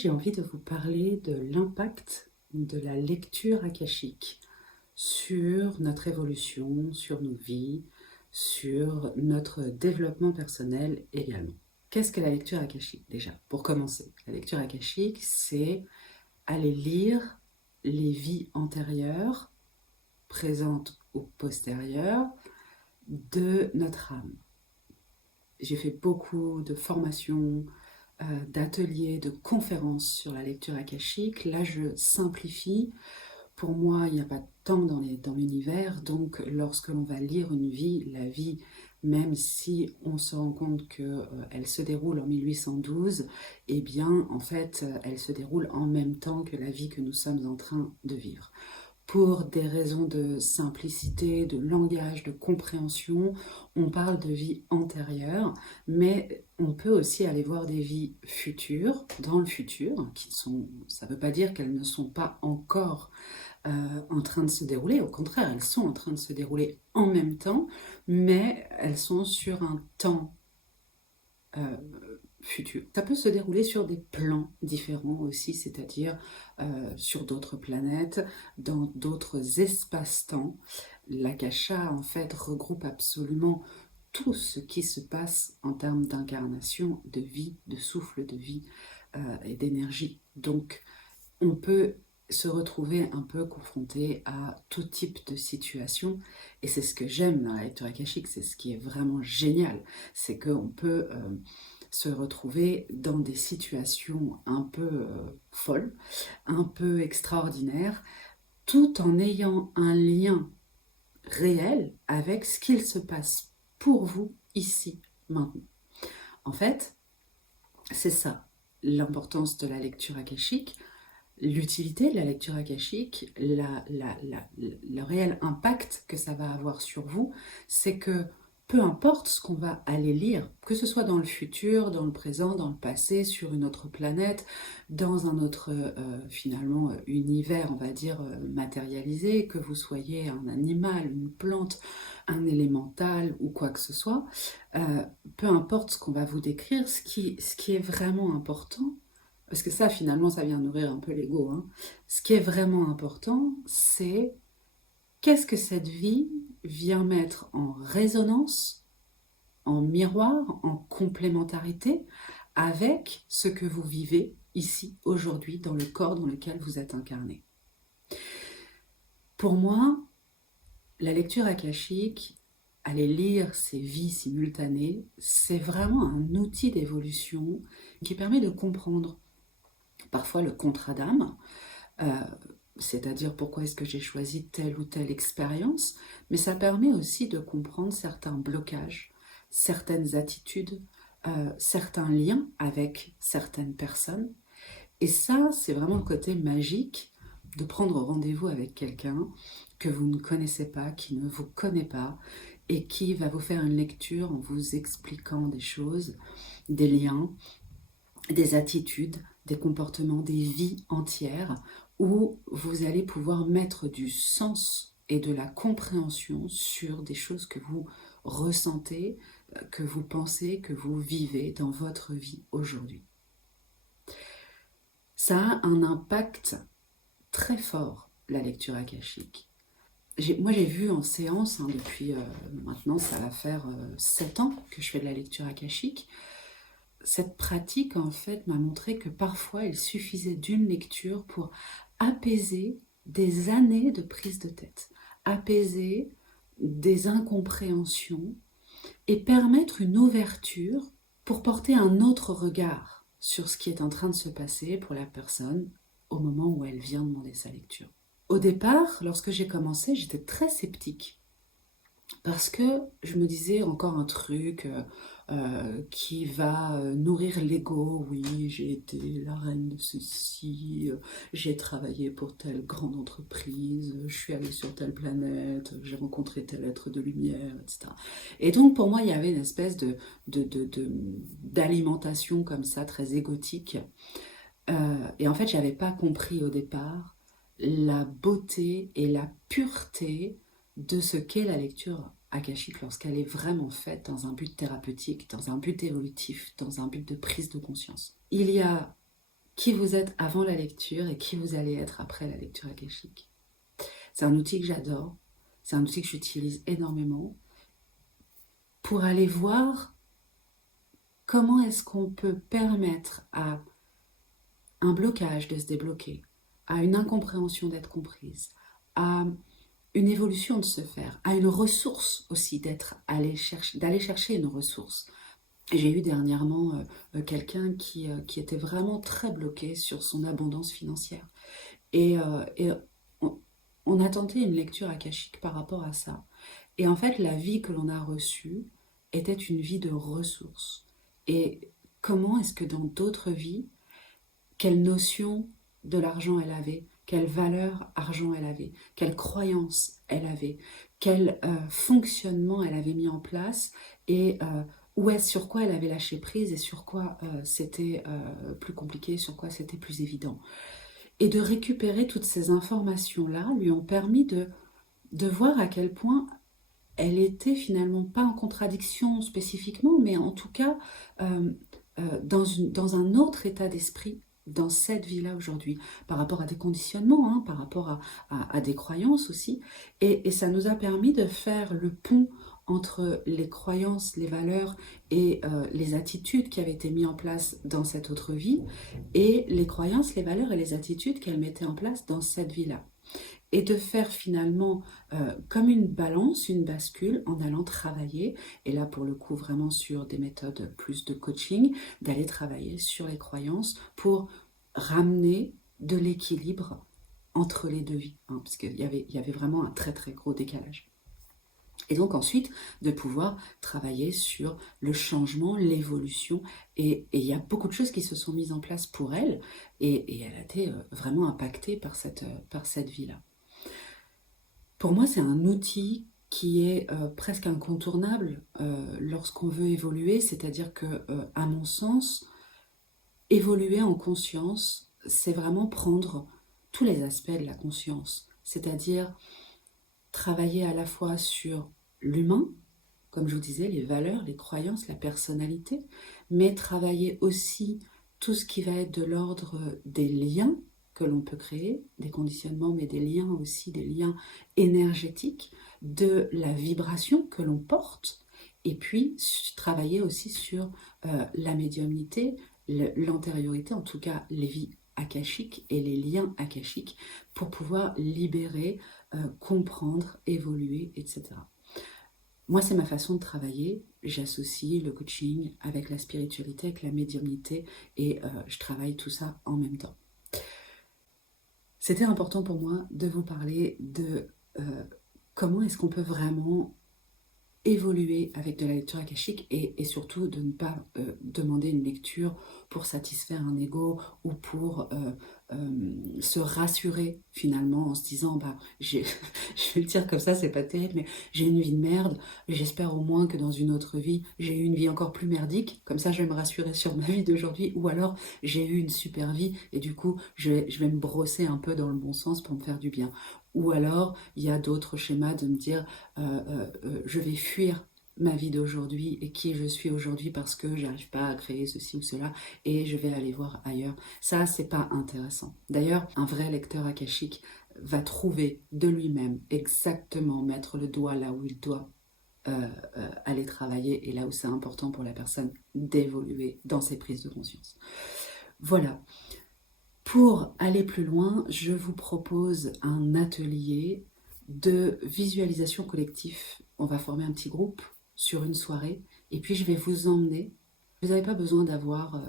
j'ai envie de vous parler de l'impact de la lecture akashique sur notre évolution, sur nos vies, sur notre développement personnel également. Qu'est-ce que la lecture akashique déjà? Pour commencer, la lecture akashique, c'est aller lire les vies antérieures, présentes ou postérieures, de notre âme. J'ai fait beaucoup de formations, d'ateliers, de conférences sur la lecture akashique. Là, je simplifie. Pour moi, il n'y a pas de temps dans l'univers, donc lorsque l'on va lire une vie, la vie, même si on se rend compte qu'elle se déroule en 1812, eh bien, en fait, elle se déroule en même temps que la vie que nous sommes en train de vivre. Pour des raisons de simplicité, de langage, de compréhension, on parle de vie antérieure, mais on peut aussi aller voir des vies futures, dans le futur, ça ne veut pas dire qu'elles ne sont pas encore en train de se dérouler, au contraire, elles sont en train de se dérouler en même temps, mais elles sont sur un temps euh, futur. Ça peut se dérouler sur des plans différents aussi, c'est-à-dire sur d'autres planètes, dans d'autres espaces-temps. L'Akasha, en fait, regroupe absolument tout ce qui se passe en termes d'incarnation, de vie, de souffle de vie et d'énergie. Donc, on peut se retrouver un peu confronté à tout type de situation, et c'est ce que j'aime dans la lecture akashique, c'est ce qui est vraiment génial, c'est qu'on peut se retrouver dans des situations un peu folles, un peu extraordinaires, tout en ayant un lien réel avec ce qu'il se passe pour vous ici, maintenant. En fait, c'est ça l'importance de la lecture akashique. L'utilité de la lecture akashique, le réel impact que ça va avoir sur vous, c'est que peu importe ce qu'on va aller lire, que ce soit dans le futur, dans le présent, dans le passé, sur une autre planète, dans un autre finalement univers, on va dire matérialisé, que vous soyez un animal, une plante, un élémental ou quoi que ce soit, peu importe ce qu'on va vous décrire, ce qui est vraiment important, parce que ça, finalement, ça vient nourrir un peu l'ego, hein. Ce qui est vraiment important, c'est qu'est-ce que cette vie vient mettre en résonance, en miroir, en complémentarité avec ce que vous vivez ici, aujourd'hui, dans le corps dans lequel vous êtes incarné. Pour moi, la lecture akashique, aller lire ces vies simultanées, c'est vraiment un outil d'évolution qui permet de comprendre parfois le contrat d'âme, c'est-à-dire pourquoi est-ce que j'ai choisi telle ou telle expérience, mais ça permet aussi de comprendre certains blocages, certaines attitudes, certains liens avec certaines personnes. Et ça, c'est vraiment le côté magique de prendre rendez-vous avec quelqu'un que vous ne connaissez pas, qui ne vous connaît pas, et qui va vous faire une lecture en vous expliquant des choses, des liens, des attitudes, des comportements, des vies entières, où vous allez pouvoir mettre du sens et de la compréhension sur des choses que vous ressentez, que vous pensez, que vous vivez dans votre vie aujourd'hui. Ça a un impact très fort, la lecture akashique. Moi, j'ai vu en séance, depuis maintenant, ça va faire 7 ans que je fais de la lecture akashique. Cette pratique, en fait, m'a montré que parfois, il suffisait d'une lecture pour apaiser des années de prise de tête, apaiser des incompréhensions et permettre une ouverture pour porter un autre regard sur ce qui est en train de se passer pour la personne au moment où elle vient demander sa lecture. Au départ, lorsque j'ai commencé, j'étais très sceptique parce que je me disais encore un truc qui va nourrir l'ego. Oui, j'ai été la reine de ceci, j'ai travaillé pour telle grande entreprise, je suis allée sur telle planète, j'ai rencontré tel être de lumière, etc. Et donc pour moi, il y avait une espèce d'alimentation comme ça, très égotique. Et en fait, je n'avais pas compris au départ la beauté et la pureté de ce qu'est la lecture akashique lorsqu'elle est vraiment faite dans un but thérapeutique, dans un but évolutif, dans un but de prise de conscience. Il y a qui vous êtes avant la lecture et qui vous allez être après la lecture akashique. C'est un outil que j'adore, c'est un outil que j'utilise énormément pour aller voir comment est-ce qu'on peut permettre à un blocage de se débloquer, à une incompréhension d'être comprise, à une évolution de se faire, à une ressource aussi d'aller chercher une ressource. J'ai eu dernièrement quelqu'un qui était vraiment très bloqué sur son abondance financière. Et on a tenté une lecture akashique par rapport à ça. Et en fait, la vie que l'on a reçue était une vie de ressources. Et comment est-ce que dans d'autres vies, quelle notion de l'argent elle avait, quelle valeur argent elle avait, quelle croyance elle avait, quel fonctionnement elle avait mis en place et sur quoi elle avait lâché prise et sur quoi c'était plus compliqué, sur quoi c'était plus évident. Et de récupérer toutes ces informations-là lui ont permis de voir à quel point elle était finalement pas en contradiction spécifiquement, mais en tout cas dans un autre état d'esprit dans cette vie-là aujourd'hui, par rapport à des conditionnements, hein, par rapport à des croyances aussi. Et ça nous a permis de faire le pont entre les croyances, les valeurs et les attitudes qui avaient été mises en place dans cette autre vie, et les croyances, les valeurs et les attitudes qu'elle mettait en place dans cette vie-là. Et de faire finalement comme une balance, une bascule en allant travailler, et là pour le coup vraiment sur des méthodes plus de coaching, d'aller travailler sur les croyances pour ramener de l'équilibre entre les deux vies, hein, parce qu'il y avait vraiment un très très gros décalage. Et donc ensuite, de pouvoir travailler sur le changement, l'évolution. Et il y a beaucoup de choses qui se sont mises en place pour elle. Et elle a été vraiment impactée par cette vie-là. Pour moi, c'est un outil qui est presque incontournable lorsqu'on veut évoluer. C'est-à-dire que, à mon sens, évoluer en conscience, c'est vraiment prendre tous les aspects de la conscience. C'est-à-dire travailler à la fois sur l'humain, comme je vous disais, les valeurs, les croyances, la personnalité, mais travailler aussi tout ce qui va être de l'ordre des liens que l'on peut créer, des conditionnements, mais des liens aussi, des liens énergétiques, de la vibration que l'on porte, et puis travailler aussi sur la médiumnité, l'antériorité, en tout cas les vies akashiques et les liens akashiques, pour pouvoir libérer, comprendre, évoluer, etc. Moi, c'est ma façon de travailler. J'associe le coaching avec la spiritualité, avec la médiumnité, et je travaille tout ça en même temps. C'était important pour moi de vous parler de comment est-ce qu'on peut vraiment évoluer avec de la lecture akashique, et surtout de ne pas demander une lecture pour satisfaire un ego ou pour se rassurer finalement en se disant je vais le dire comme ça, c'est pas terrible, mais j'ai une vie de merde, j'espère au moins que dans une autre vie j'ai eu une vie encore plus merdique, comme ça je vais me rassurer sur ma vie d'aujourd'hui, ou alors j'ai eu une super vie et du coup je vais me brosser un peu dans le bon sens pour me faire du bien. Ou alors, il y a d'autres schémas de me dire je vais fuir ma vie d'aujourd'hui et qui je suis aujourd'hui parce que j'arrive pas à créer ceci ou cela et je vais aller voir ailleurs. Ça, c'est pas intéressant. D'ailleurs, un vrai lecteur akashique va trouver de lui-même exactement mettre le doigt là où il doit aller travailler et là où c'est important pour la personne d'évoluer dans ses prises de conscience. Voilà. Pour aller plus loin, je vous propose un atelier de visualisation collective. On va former un petit groupe sur une soirée et puis je vais vous emmener. Vous n'avez pas besoin d'avoir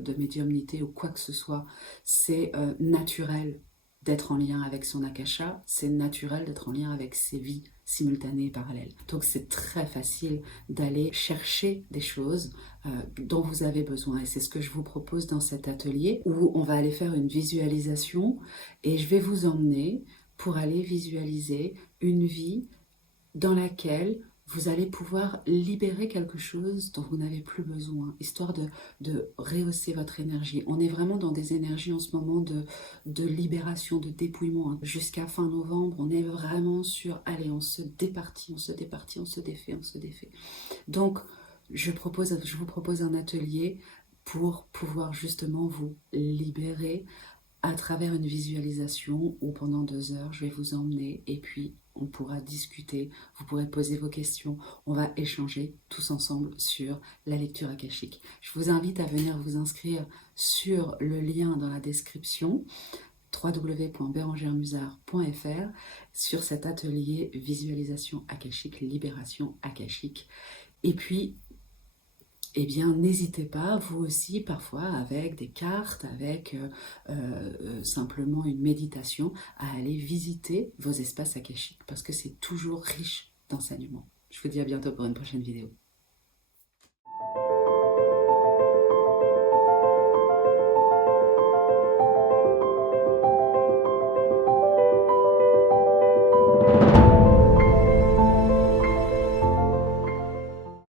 de médiumnité ou quoi que ce soit. C'est naturel d'être en lien avec son akasha, c'est naturel d'être en lien avec ses vies simultanées et parallèles. Donc c'est très facile d'aller chercher des choses dont vous avez besoin. Et c'est ce que je vous propose dans cet atelier où on va aller faire une visualisation et je vais vous emmener pour aller visualiser une vie dans laquelle vous allez pouvoir libérer quelque chose dont vous n'avez plus besoin, histoire de rehausser votre énergie. On est vraiment dans des énergies en ce moment de libération, de dépouillement. Hein. Jusqu'à fin novembre, on est vraiment sur, allez, on se départit, on se départit, on se défait, on se défait. Donc, je vous propose un atelier pour pouvoir justement vous libérer à travers une visualisation où pendant 2 heures, je vais vous emmener et puis on pourra discuter, vous pourrez poser vos questions, on va échanger tous ensemble sur la lecture akashique. Je vous invite à venir vous inscrire sur le lien dans la description www.berangermusard.fr sur cet atelier visualisation akashique, libération akashique. Et puis, eh bien, n'hésitez pas, vous aussi, parfois, avec des cartes, avec simplement une méditation, à aller visiter vos espaces akashiques parce que c'est toujours riche d'enseignements. Je vous dis à bientôt pour une prochaine vidéo.